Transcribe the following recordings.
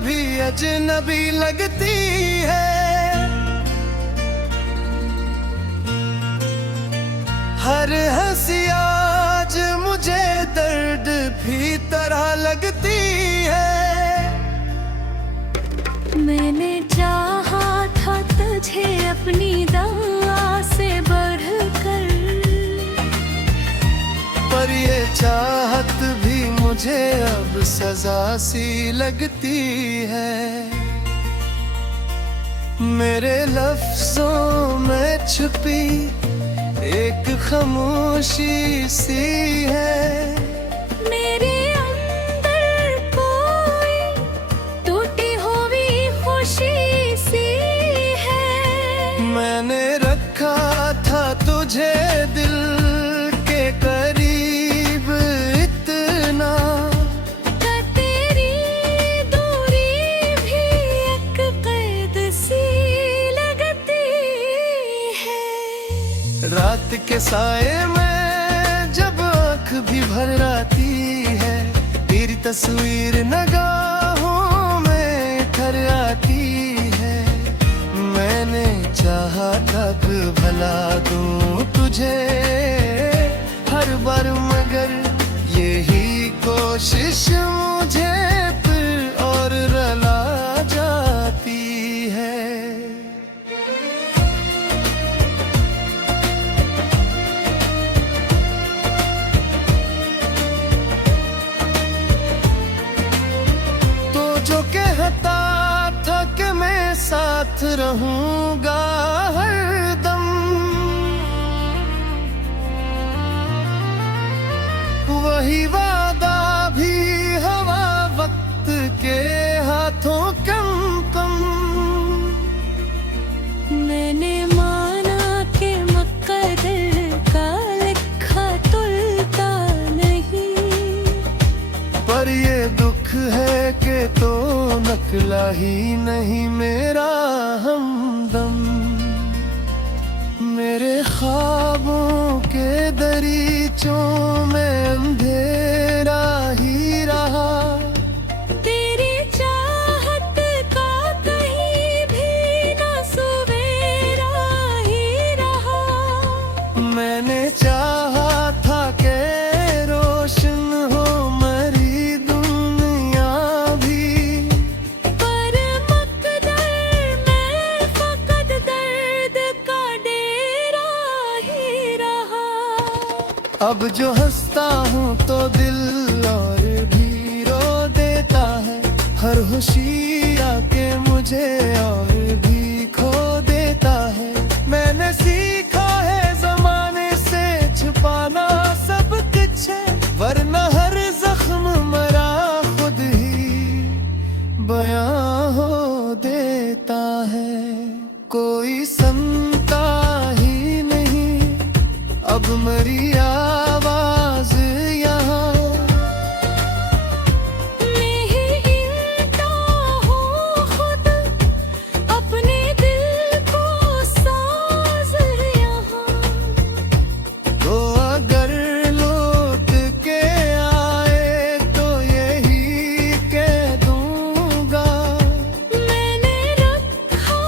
भी अजनबी लगती है। हर हंसी आज मुझे दर्द भी तरह लगती है। मैंने चाहा था तुझे अपनी दुआ से बढ़कर, पर ये चाहत भी मुझे अब सजा सी लगती है। मेरे लफ्जों में छुपी एक खामोशी सी है। मेरे अंदर कोई टूटी हुई खुशी सी है। मैंने रखा था तुझे दिल के करीब इतना, तेरी दूरी भी एक कैद सी लगती है। रात के साए में जब आँख भी भर आती है, तेरी तस्वीर निगाहों में ठहर आती है। मैंने चाहा तक भला दूं तुझे हर बार, मगर यही कोशिश मुझे फिर और रुला जाती है। जो कहता था कि मैं साथ रहूंगा हरदम, वही वादा भी हवा वक्त के हाथों कम कम। मैंने माना कि मुक़द्दर का लिखा तुलता नहीं, पर ये दुख है कि तो नकला ही नहीं मेरा हमदम। मेरे ख्वाबों के दरीचों में अंधेरा ही रहा, तेरी चाहत का कहीं भी न सवेरा ही रहा। मैंने चाहा था कि रोशन हो मरी दुनिया भी, पर मुक़द्दर में फ़क़त दर्द का डेरा ही रहा। अब जो हंसता हूँ तो दिल और भी रो देता है। हर खुशी आके मुझे और भी खो देता है। मैंने सीखा है ज़माने से छुपाना सब कुछ है, वरना हर जख्म मरा खुद ही बयां हो देता है। कोई सुनता ही नहीं अब मेरी आवाज यहाँ। मैं ही इंटा हूँ खुद अपने दिल को साज़ यहाँ। तो अगर लौट के आए तो यही कह दूंगा, मैंने रखा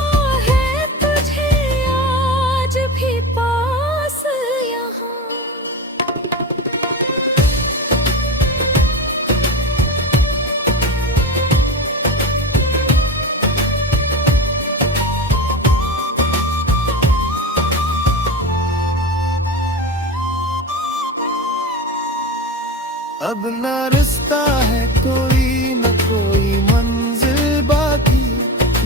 है तुझे आज भी पास यहाँ। अब न रास्ता है कोई न कोई मंजिल बाकी,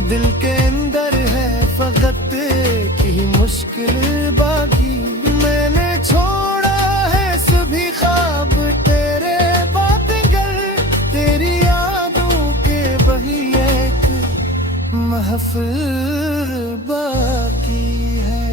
दिल के अंदर है फकत एक ही मुश्किल बाकी। मैंने छोड़ा है सभी ख्वाब तेरे बातें, तेरी यादों के बही एक महफिल बाकी है।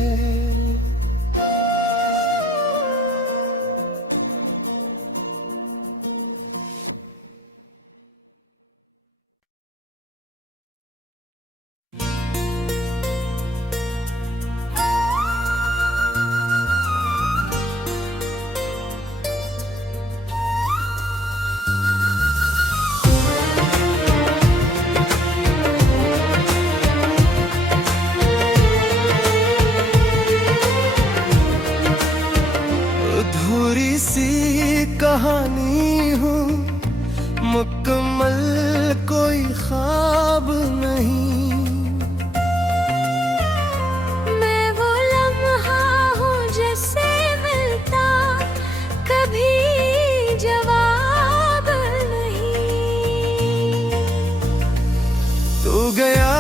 गया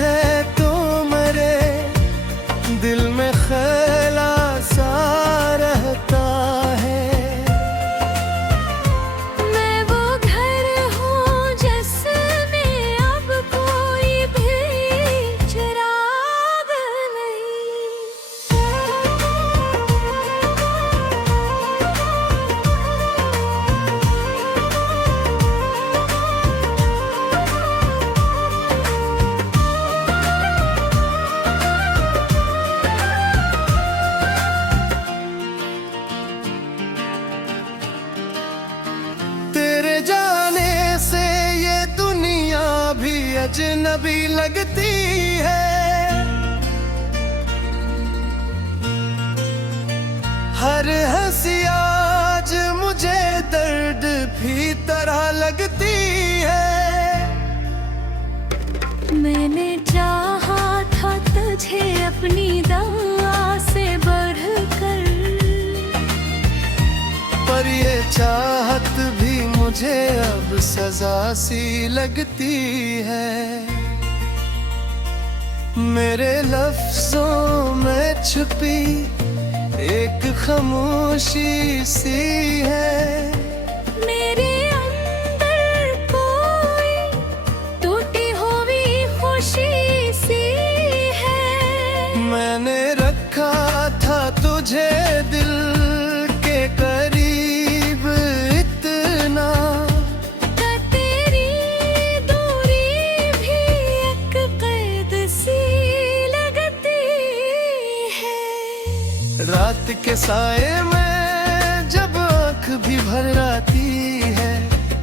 है तो मेरे दिल में ख्याला सा रहता है। मैं वो घर हूँ जिसमें अब कोई भी चिराग नहीं। तेरे जाने से ये दुनिया भी अजनबी लगती है। हर हंसी आज मुझे दर्द भी तरह लगती है। मैंने चाहा था तुझे अपनी दवा से बढ़कर, पर ये चाहत भी मुझे अब सजा सी लगती है। मेरे लफ्जों में छुपी एक खामोशी सी है। मेरे अंदर कोई टूटी हुई खुशी सी है। मैंने रखा था तुझे दिल के करीब इतना, तेरी दूरी भी एक कैद सी लगती है। रात के साए में जब आँख भी भर आती है,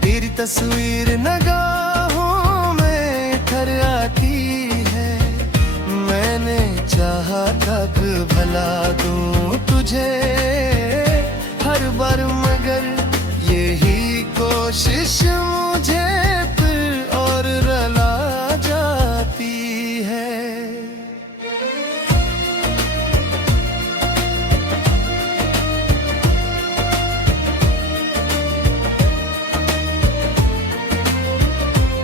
तेरी तस्वीर निगाहों में ठहर आती है। मैंने चाहा तक भला दूं तुझे हर बार, मगर यही कोशिश मुझे फिर और रुला जाती है।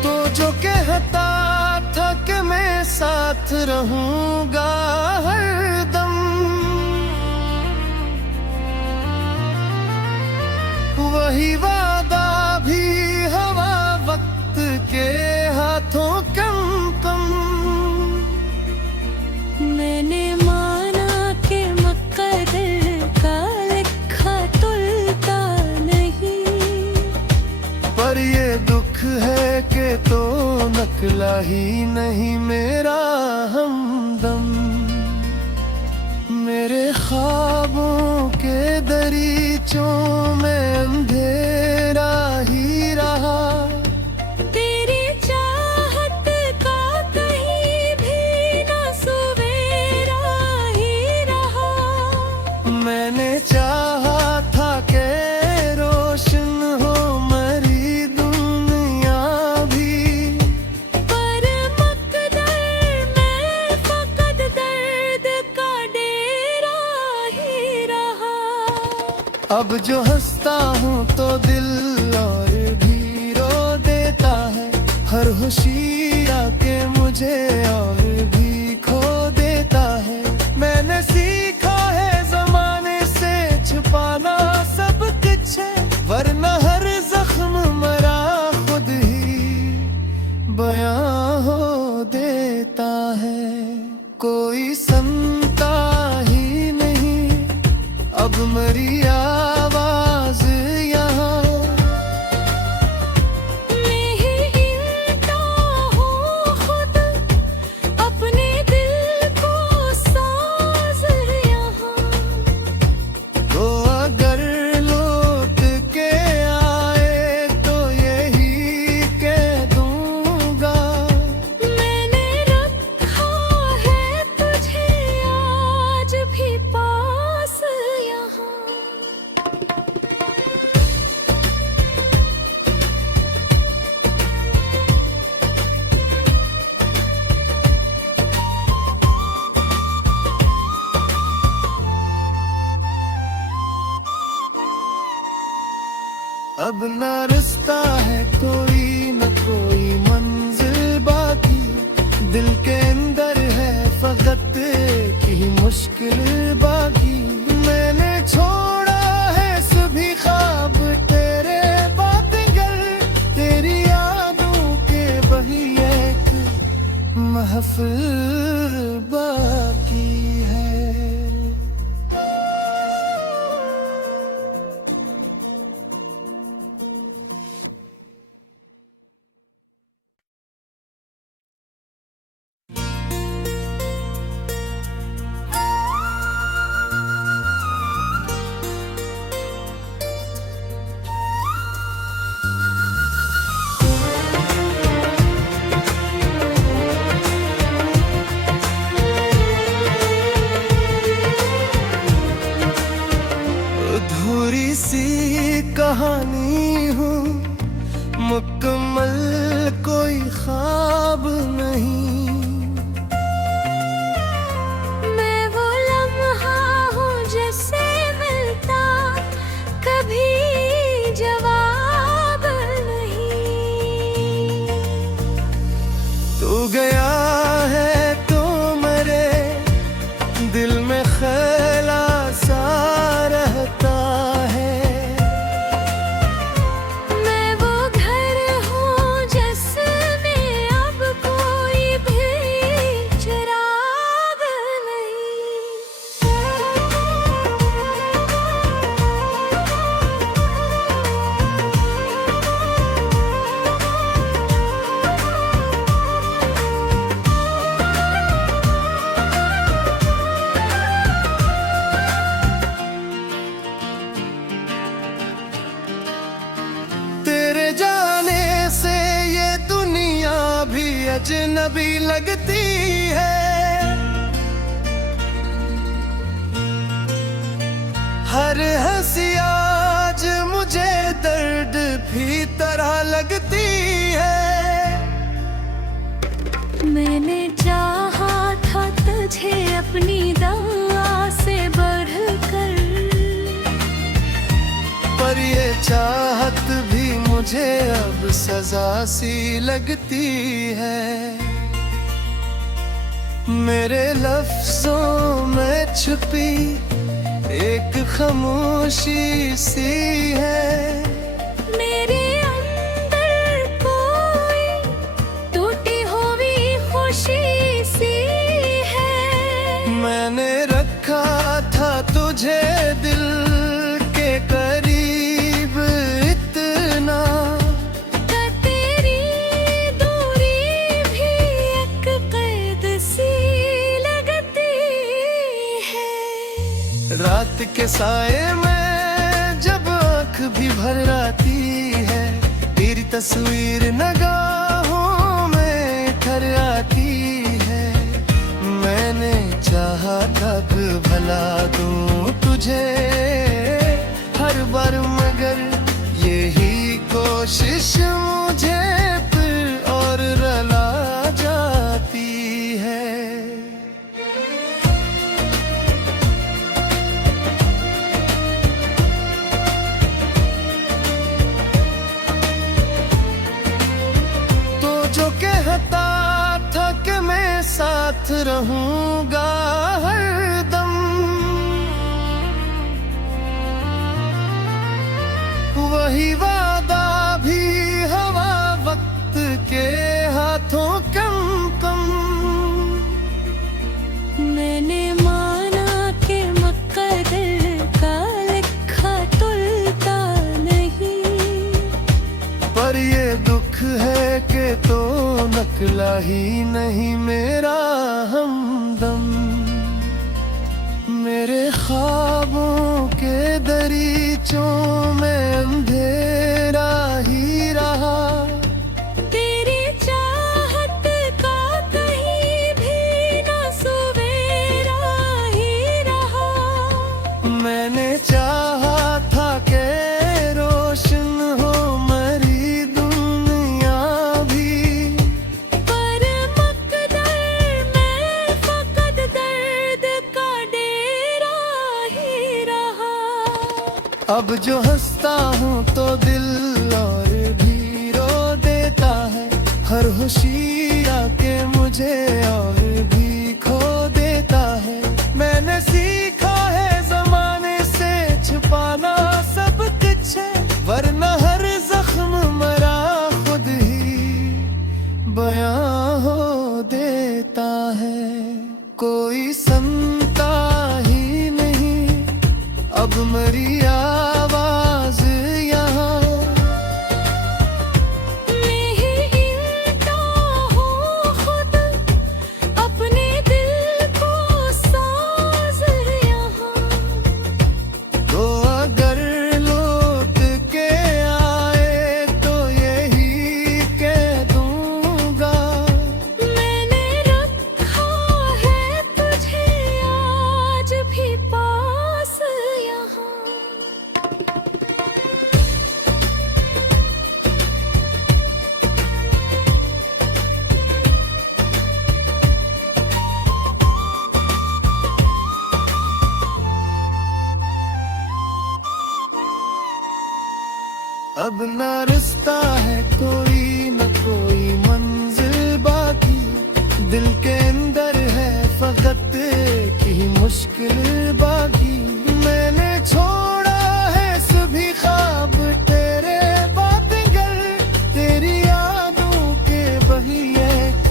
तो जो कहता था कि मैं साथ रहूंगा हरदम, वही वादा भी हवा वक्त के हाथों कम कम। मैंने माना कि मुक़द्दर का लिखा तुलता नहीं, पर ये दुख है कि तो नकला ही नहीं मेरा हमदम। मेरे ख्वाबों के दरीचों में अंधेरा ही रहा। तेरी चाहत का कहीं भी न सवेरा ही रहा। मैंने चाहा था कि रोशन हो मरी दुनिया भी, पर मुक़द्दर में फ़क़त दर्द का डेरा ही रहा। अब जो हंसता हूँ तो दिल और भी रो देता है। हर खुशी आके मुझे और भी खो देता है। मैंने सीखा है ज़माने से छुपाना सब कुछ है, वरना हर जख्म मरा खुद ही बयां हो देता है। कोई सुनता ही नहीं अब मेरी आवाज यहाँ। मैं ही इल्टा हूँ खुद अपने दिल को साज़ यहाँ। तो अगर लौट के आए तो यही कह दूंगा, मैंने रखा है तुझे आज भी पास यहाँ। अब न रास्ता है कोई न कोई मंजिल बाकी, महफिल बाकी है। अधूरी सी कहानी हूँ, मुकम्मल कोई ख्वाब नहीं। मैं वो लम्हा हूँ जिससे मिलता कभी जवाब नहीं। तू गया है तो मेरे दिल में ख्याला सा रहता है। मैं वो घर हूँ जिसमें अब कोई भी चिराग तेरे जाने से ये दुनिया भी अजनबी लगती है। हर हंसी आज मुझे दर्द भी तरह लगती है। मैंने चाहा था तुझे अपनी दवा से बढ़कर, पर ये चाहत भी मुझे अब सजा सी लगती है। मेरे लफ्जों में छुपी एक खामोशी सी है। मेरे अंदर कोई टूटी हुई खुशी सी है। मैंने रखा था तुझे दिल के करीब इतना, तेरी दूरी भी एक कैद सी लगती है। रात के साए में जब आँख भी भर आती है, तेरी तस्वीर निगाहों में ठहर आती है। मैंने चाहा था कि भला दूं तुझे हर बार, मगर यही कोशिश मुझे फिर और रुला जाती है। तो जो कहता था कि मैं साथ रहूंगा हरदम, वही वादा भी हवा वक्त के हाथों कम कम। मैंने माना कि मुक़द्दर का लिखा तुलता नहीं, पर ये दुख है कि तो नकला ही नहीं मेरा हमदम। मेरे ख्वाबों के दरीचों में अंधेरा ही रहा। तेरी चाहत का कहीं भी न सवेरा ही रहा। मैंने चाहा था कि रोशन हो मरी दुनिया भी, पर मुक़द्दर में फ़क़त दर्द का डेरा ही रहा। अब जो हंसता हूँ तो दिल और भी रो देता है। हर खुशी आके मुझे और भी खो देता है। मैंने सीखा है ज़माने से छुपाना सब कुछ है, वरना हर जख्म मरा खुद ही बयां हो देता तेरी आवाज यहाँ मैं ही इंटा हूँ खुद, अपने दिल को साज यहाँ। तो अगर लौट के आए तो यही कह दूंगा, मैंने रखा है तुझे आज भी पास यहाँ। अब ना रास्ता है कोई न कोई मंजिल बाकी, दिल के अंदर है फकत एक ही मुश्किल बाकी। मैंने छोड़ा है सभी ख्वाब तेरे बातें, तेरी यादों के वही एक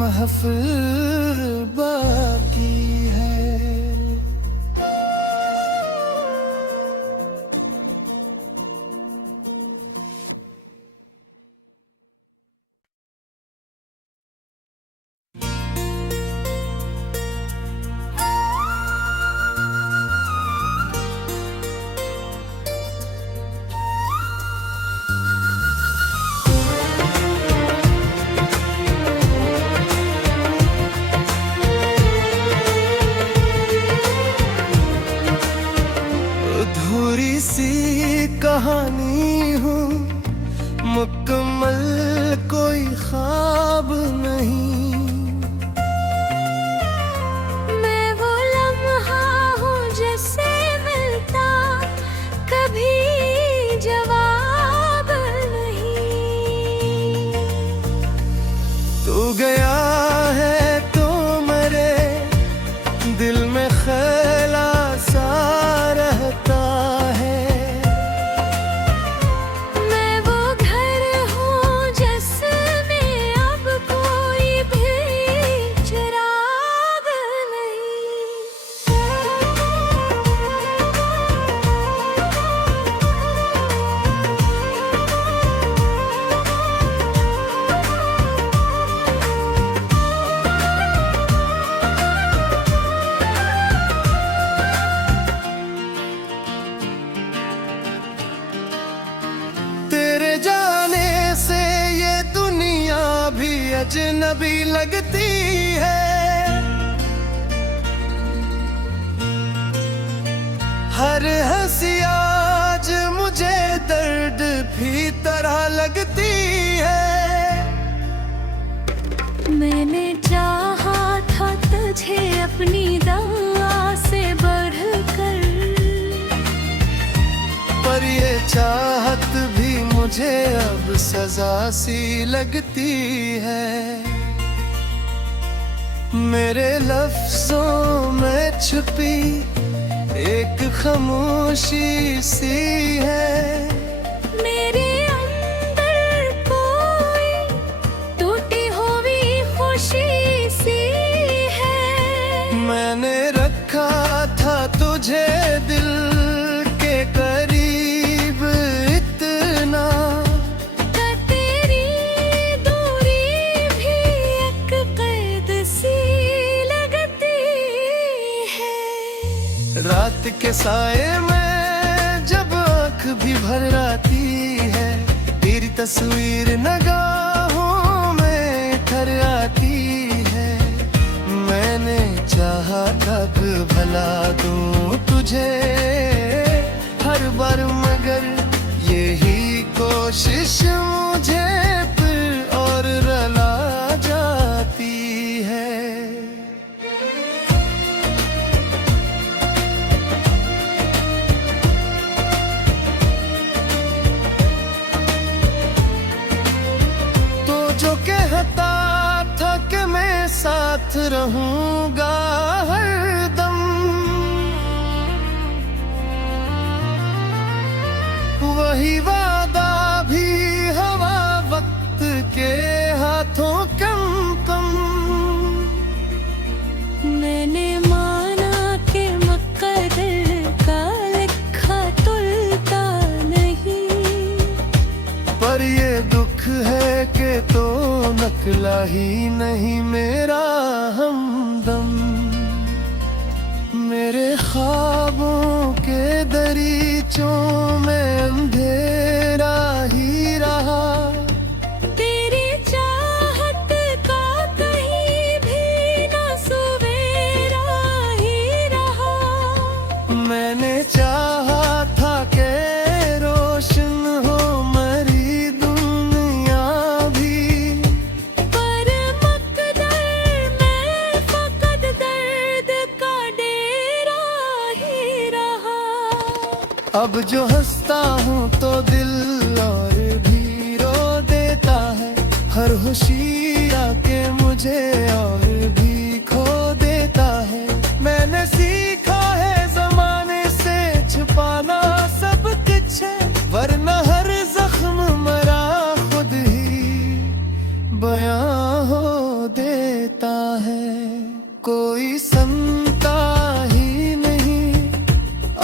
महफिल बाकी है। अधूरी सी कहानी हूँ, मुकम्मल कोई ख्वाब नहीं। मैं वो लम्हा हूँ जिससे मिलता कभी जवाब नहीं। तू गया है तो मेरे दिल में ख्याल सा रहता है। मैं वो घर हूँ जिसमें अब कोई भी चिराग तेरे जाने से ये दुनिया भी अजनबी लगती है। हर हंसी आज मुझे दर्द भी तरह लगती है। मैंने चाहा था तुझे अपनी दवा से बढ़कर, पर ये चाहत भी मुझे अब सजा सी लगती है। मेरे लफ्जों में छुपी एक खामोशी सी है। मेरे अंदर कोई टूटी हुई खुशी सी है। मैंने रखा था तुझे दिल के करीब इतना, तेरी दूरी भी एक कैद सी लगती है। रात के साए में जब आँख भी भर आती है, तेरी तस्वीर निगाहों में ठहर आती है। मैंने चाहा कब भला दूं तुझे हर बार, मगर यही कोशिश मुझे फिर और रुला जाती है। तो जो कहता था कि मैं साथ रहूंगा हरदम, वही वादा भी हवा वक्त के हाथों कम कम। मैंने माना कि मुक़द्दर का अकेला ही नहीं मेरा हमदम। मेरे ख्वाबों के दरीचों में अंधेरा ही रहा। तेरी चाहत का कहीं भी ना सवेरा ही रहा। मैंने चाहा था कि रोशन हो मरी दुनिया भी, पर मकदर में फकत दर्द का डेरा ही रहा। अब जो हंसता हूँ तो दिल और भी रो देता है। हर खुशी आके मुझे और भी खो देता है। मैंने सीखा है जमाने से छुपाना सब कुछ है, वरना हर जख्म मरा खुद ही बयां हो देता है। कोई सुनता ही नहीं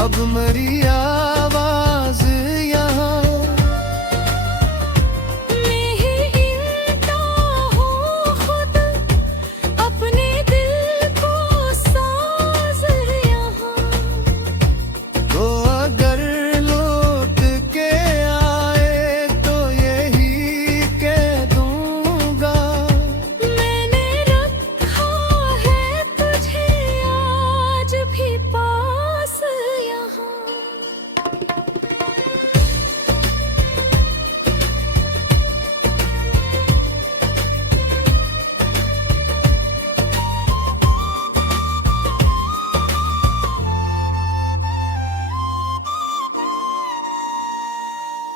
अब मेरी आवाज यहाँ। मैं ही इंटा हूँ खुद अपने दिल को साज यहाँ। तो अगर लौट के आए तो यही कह दूंगा, मैंने रखा है तुझे आज भी पास यहाँ।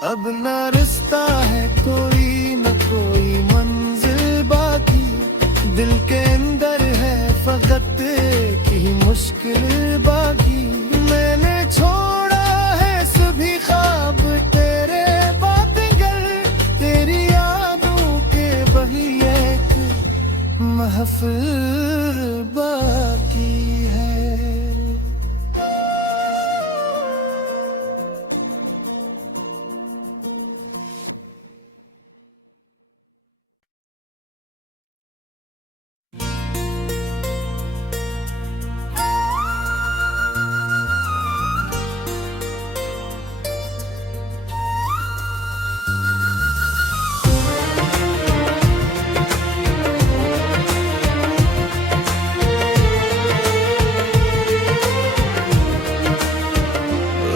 अब ना रिश्ता है कोई न कोई मंजिल बाकी। दिल के अंदर है फकत एक ही मुश्किल बाकी। मैंने छोड़ा है सभी ख्वाब तेरे बातें, तेरी यादों के वही एक महफिल बाकी है।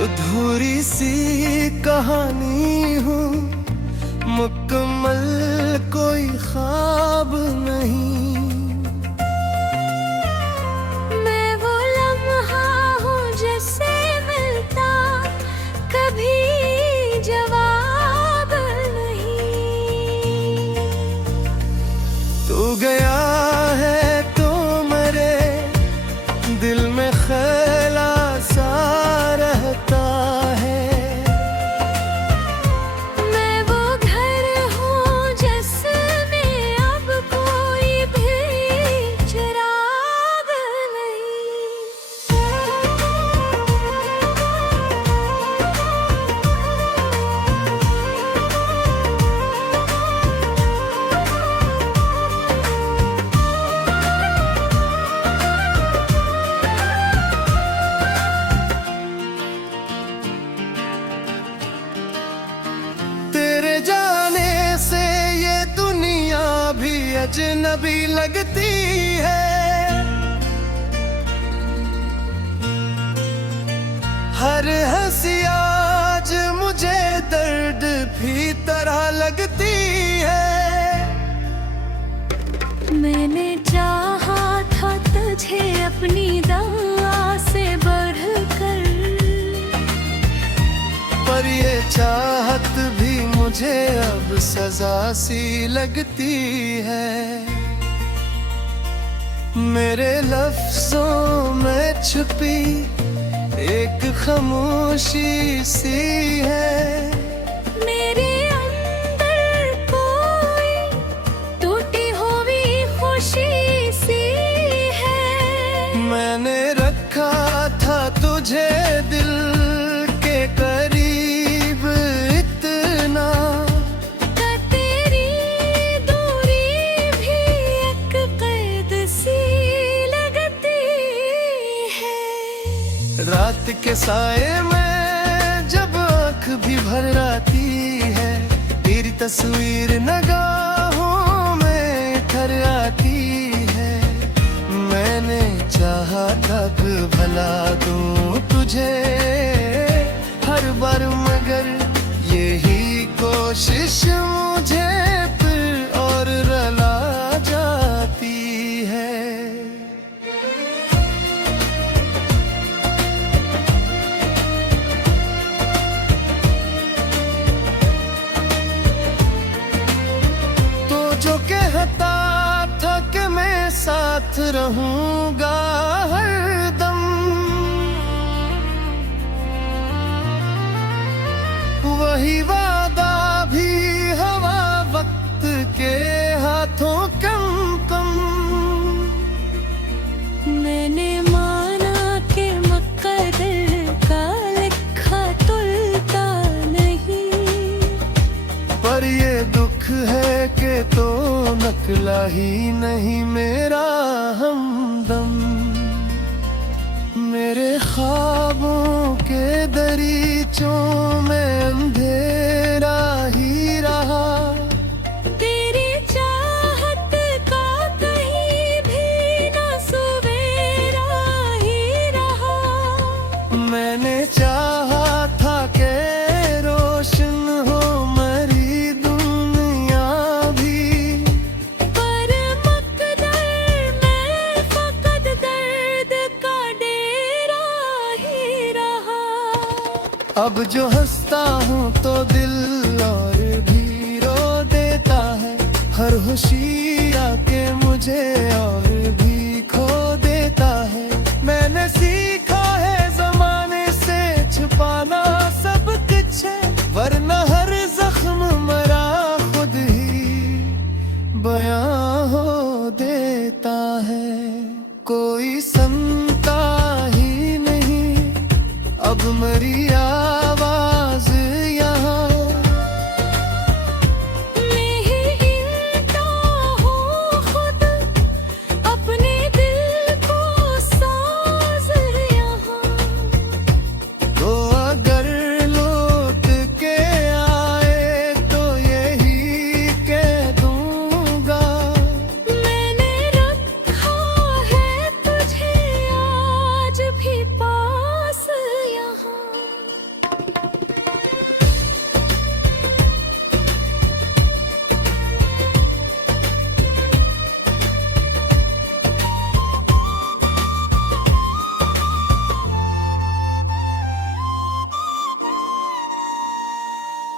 अधूरी सी कहानी हूँ, मुकम्मल कोई ख्वाब नहीं। मैं वो लम्हा हूँ जिससे मिलता कभी जवाब नहीं। तू गया है तो मेरे दिल में ख्याला सा रहता है। मैं वो घर हूँ जिसमें अब कोई भी चिराग तेरे जाने से ये दुनिया भी अजनबी लगती है। हर हंसी आज मुझे दर्द भी तरह लगती है। मैंने चाहा था तुझे अपनी दवा से बढ़कर, पर ये चाहत भी मुझे अब सजा सी लगती है। मेरे लफ्जों में छुपी एक खामोशी सी है। मेरे अंदर कोई टूटी हुई खुशी सी है। मैंने रखा था तुझे दिल के करीब इतना, तेरी दूरी के साए में जब आँख भी भर आती है, तेरी तस्वीर निगाहों में ठहर आती है। मैंने चाहा तक भला दूं तुझे हर बार, मगर यही कोशिश मुझे फिर और रुला जाती है। तो जो कहता था कि मैं साथ रहूंगा हरदम, वही वादा भी हवा वक्त के हाथों कम कम। मैंने माना कि मुक़द्दर का लिखा तुलता नहीं, पर ये दुख है कि तो नकला ही नहीं मेरा हमदम। मेरे ख्वाबों के दरीचों में अंधेरा ही रहा, तेरी चाहत का कहीं भी ना सवेरा ही रहा। मैंने चाहा था कि रोशन हो मेरी दुनिया भी, पर मुक़द्दर में फ़क़त दर्द का डेरा ही रहा। अब जो हंसता हूँ तो दिल और भी रो देता है, हर खुशी आके मुझे और भी खो देता है। मैंने सीखा है ज़माने से छुपाना सब कुछ है, वरना हर जख्म मरा खुद ही बयां हो देता है। कोई सुनता ही नहीं अब मेरी आवाज यहाँ, मैं ही इंटा हूँ खुद अपने दिल को साज़ यहाँ। तो अगर लौट के आए तो यही कह दूंगा, मैंने रखा है तुझे आज भी पास यहाँ।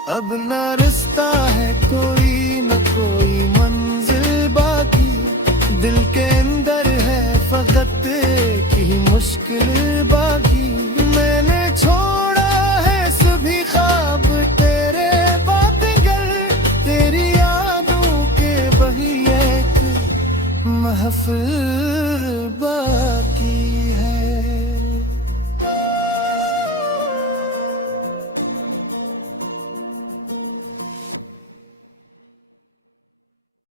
अब ना रास्ता है कोई न कोई मंजिल बाकी, दिल के अंदर है फकत एक ही मुश्किल बाकी। मैंने छोड़ा है सभी ख्वाब तेरे बातें, तेरी यादों के वही एक महफिल